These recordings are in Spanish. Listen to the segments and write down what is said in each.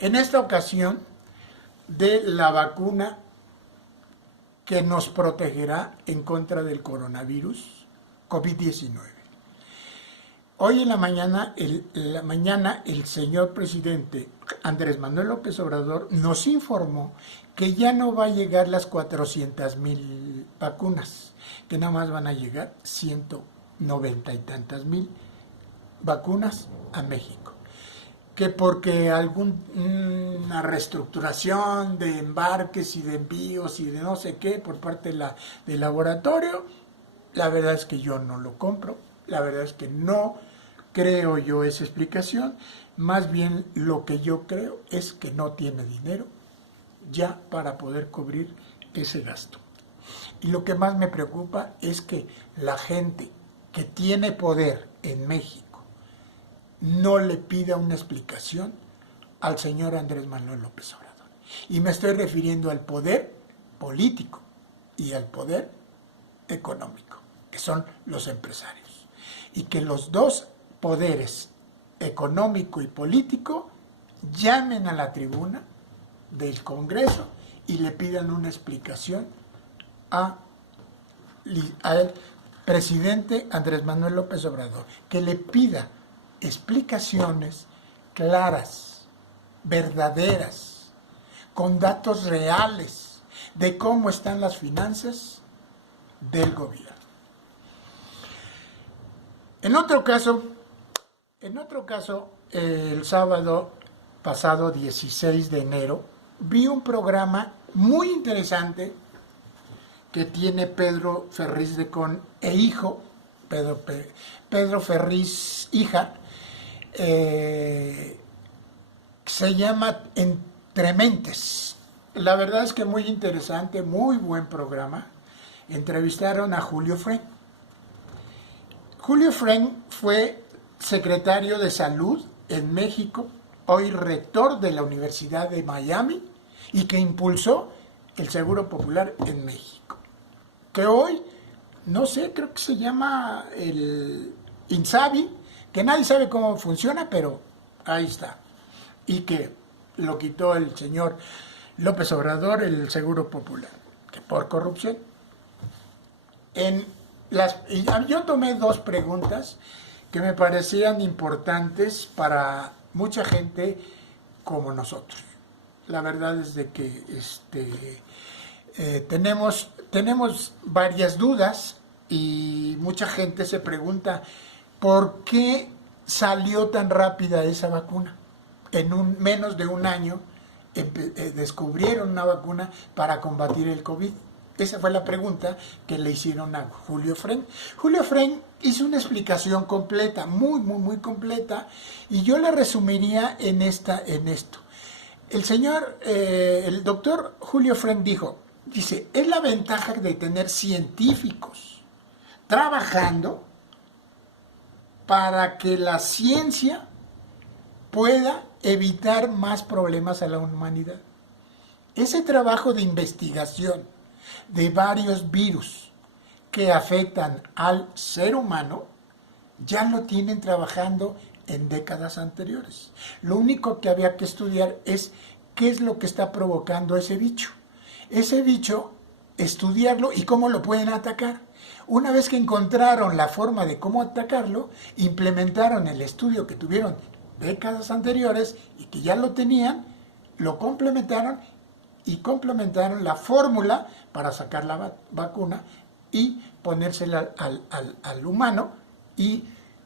En esta ocasión, de la vacuna que nos protegerá en contra del coronavirus COVID-19. Hoy en la mañana, el señor presidente Andrés Manuel López Obrador nos informó que ya no va a llegar las 400,000 vacunas, que nada más van a llegar 190 y tantas mil vacunas a México. Que porque alguna reestructuración de embarques y de envíos y de no sé qué por parte del laboratorio, la verdad es que yo no lo compro, la verdad es que no creo yo esa explicación, más bien lo que yo creo es que no tiene dinero ya para poder cubrir ese gasto. Y lo que más me preocupa es que la gente que tiene poder en México no le pida una explicación al señor Andrés Manuel López Obrador. Y me estoy refiriendo al poder político y al poder económico, que son los empresarios. Y que los dos poderes, económico y político, llamen a la tribuna del Congreso y le pidan una explicación al presidente Andrés Manuel López Obrador, que le pida explicaciones claras, verdaderas, con datos reales de cómo están las finanzas del gobierno. En otro caso, el sábado pasado 16 de enero, vi un programa muy interesante que tiene Pedro Ferriz de Con e hijo, Pedro Ferriz, hija, se llama Entre Mentes. La verdad es que muy interesante, muy buen programa. Entrevistaron a Julio Fren. Julio Fren fue secretario de Salud en México, hoy rector de la Universidad de Miami, y que impulsó el Seguro Popular en México. Que hoy, no sé, creo que se llama el INSABI, que nadie sabe cómo funciona, pero ahí está. Y que lo quitó el señor López Obrador, el Seguro Popular, que por corrupción. Yo tomé dos preguntas que me parecían importantes para mucha gente como nosotros. La verdad es de que tenemos varias dudas y mucha gente se pregunta ¿por qué salió tan rápida esa vacuna? En menos de un año descubrieron una vacuna para combatir el COVID. Esa fue la pregunta que le hicieron a Julio Fren. Julio Fren hizo una explicación completa, muy, muy, muy completa, y yo la resumiría en esto. El doctor Julio Fren dice, es la ventaja de tener científicos trabajando para que la ciencia pueda evitar más problemas a la humanidad. Ese trabajo de investigación de varios virus que afectan al ser humano ya lo tienen trabajando en décadas anteriores. Lo único que había que estudiar es qué es lo que está provocando ese bicho. Ese bicho, estudiarlo y cómo lo pueden atacar. Una vez que encontraron la forma de cómo atacarlo, implementaron el estudio que tuvieron décadas anteriores y que ya lo tenían, lo complementaron y complementaron la fórmula para sacar la vacuna y ponérsela al humano y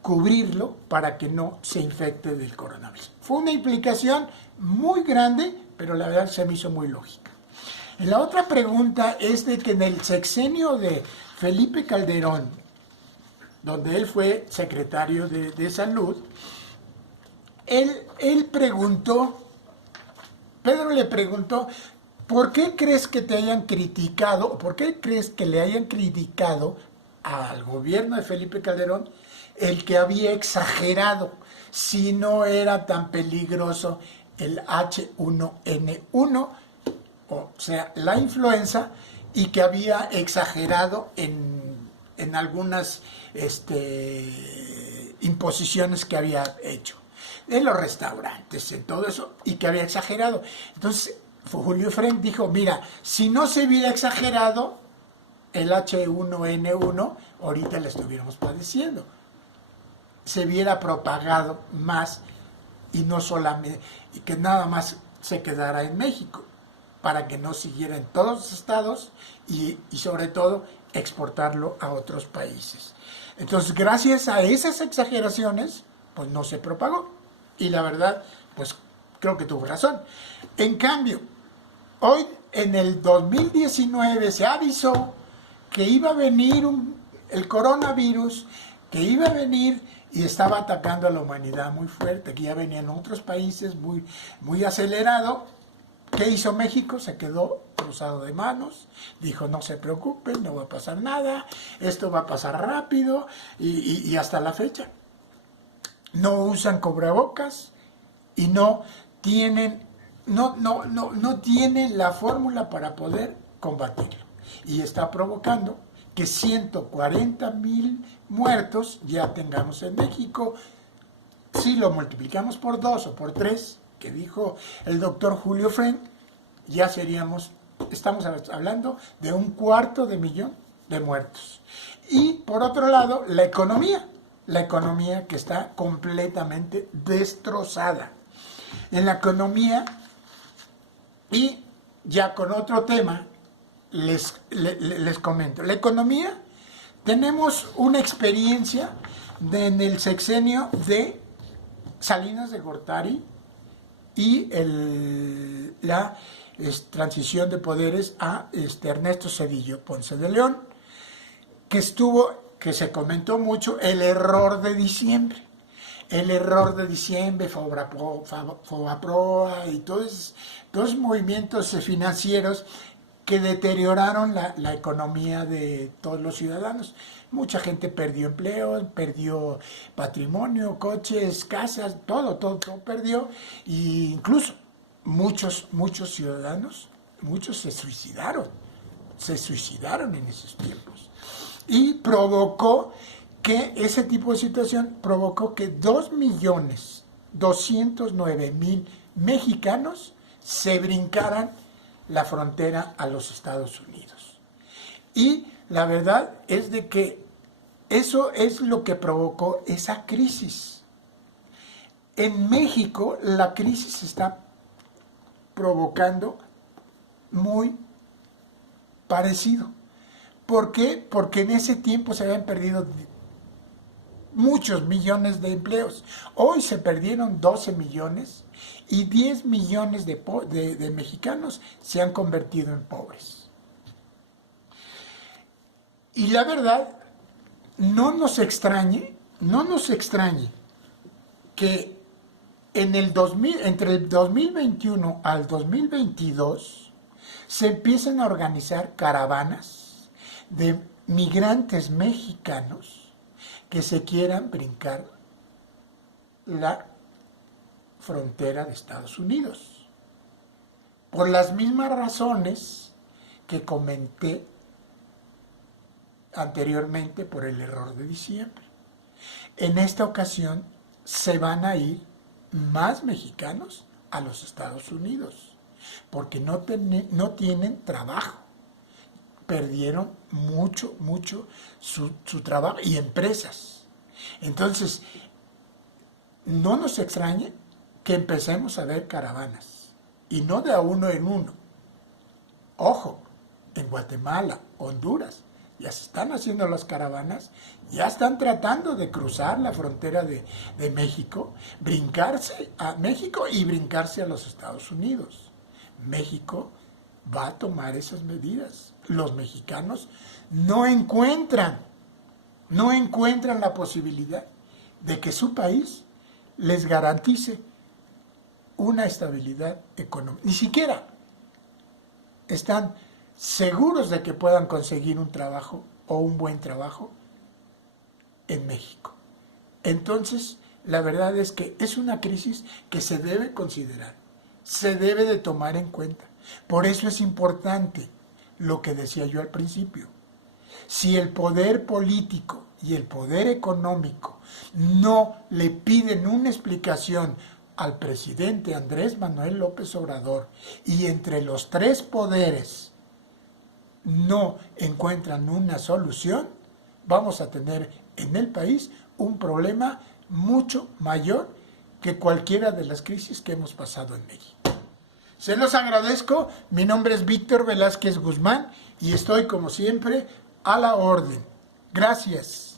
cubrirlo para que no se infecte del coronavirus. Fue una implicación muy grande, pero la verdad se me hizo muy lógica. Y la otra pregunta es de que en el sexenio de Felipe Calderón, donde él fue secretario de Salud, él preguntó, Pedro le preguntó, ¿por qué crees que te hayan criticado, o por qué crees que le hayan criticado al gobierno de Felipe Calderón el que había exagerado si no era tan peligroso el H1N1, o sea, la influenza, y que había exagerado en algunas imposiciones que había hecho? en los restaurantes, en todo eso, y que había exagerado. Entonces, Julio Frenk dijo, mira, si no se hubiera exagerado, el H1N1 ahorita la estuviéramos padeciendo. Se hubiera propagado más y no solamente, y que nada más se quedara en México, para que no siguiera en todos los estados y sobre todo exportarlo a otros países. Entonces, gracias a esas exageraciones, pues no se propagó. Y la verdad, pues creo que tuvo razón. En cambio, hoy en el 2019 se avisó que iba a venir el coronavirus, que iba a venir y estaba atacando a la humanidad muy fuerte, que ya venía en otros países muy acelerado. ¿Qué hizo México? Se quedó cruzado de manos, dijo no se preocupen, no va a pasar nada, esto va a pasar rápido y hasta la fecha. No usan cubrebocas y no tienen la fórmula para poder combatirlo. Y está provocando que 140,000 muertos ya tengamos en México. Si lo multiplicamos por 2 o por 3, que dijo el doctor Julio Frenk, ya estamos hablando de 250,000 de muertos. Y por otro lado, la economía que está completamente destrozada. En la economía, y ya con otro tema, les comento. La economía, tenemos una experiencia en el sexenio de Salinas de Gortari y la transición de poderes a Ernesto Zedillo Ponce de León, que se comentó mucho el error de diciembre. El error de diciembre, Fobaproa y todos movimientos financieros que deterioraron la economía de todos los ciudadanos. Mucha gente perdió empleo, perdió patrimonio, coches, casas, todo perdió. E incluso muchos ciudadanos, muchos se suicidaron en esos tiempos. Y provocó que ese tipo de situación provocó que 2,209,000 mexicanos se brincaran la frontera a los Estados Unidos. Y la verdad es de que eso es lo que provocó esa crisis. En México la crisis está provocando muy parecido. ¿Por qué? Porque en ese tiempo se habían perdido muchos millones de empleos. Hoy se perdieron 12 millones y 10 millones de mexicanos se han convertido en pobres. Y la verdad, no nos extrañe que entre el 2021 al 2022 se empiecen a organizar caravanas de migrantes mexicanos que se quieran brincar la frontera de Estados Unidos. Por las mismas razones que comenté anteriormente por el error de diciembre. En esta ocasión se van a ir más mexicanos a los Estados Unidos porque no tienen trabajo. Perdieron mucho su trabajo y empresas. Entonces, no nos extrañe que empecemos a ver caravanas y no de a uno en uno. Ojo, en Guatemala, Honduras, ya se están haciendo las caravanas, ya están tratando de cruzar la frontera de México, brincarse a México y brincarse a los Estados Unidos. México va a tomar esas medidas. Los mexicanos no encuentran la posibilidad de que su país les garantice una estabilidad económica. Ni siquiera están seguros de que puedan conseguir un trabajo o un buen trabajo en México. Entonces, la verdad es que es una crisis que se debe considerar, se debe de tomar en cuenta. Por eso es importante lo que decía yo al principio. Si el poder político y el poder económico no le piden una explicación al presidente Andrés Manuel López Obrador y entre los tres poderes no encuentran una solución, vamos a tener en el país un problema mucho mayor que cualquiera de las crisis que hemos pasado en México. Se los agradezco, mi nombre es Víctor Velázquez Guzmán y estoy como siempre a la orden. Gracias.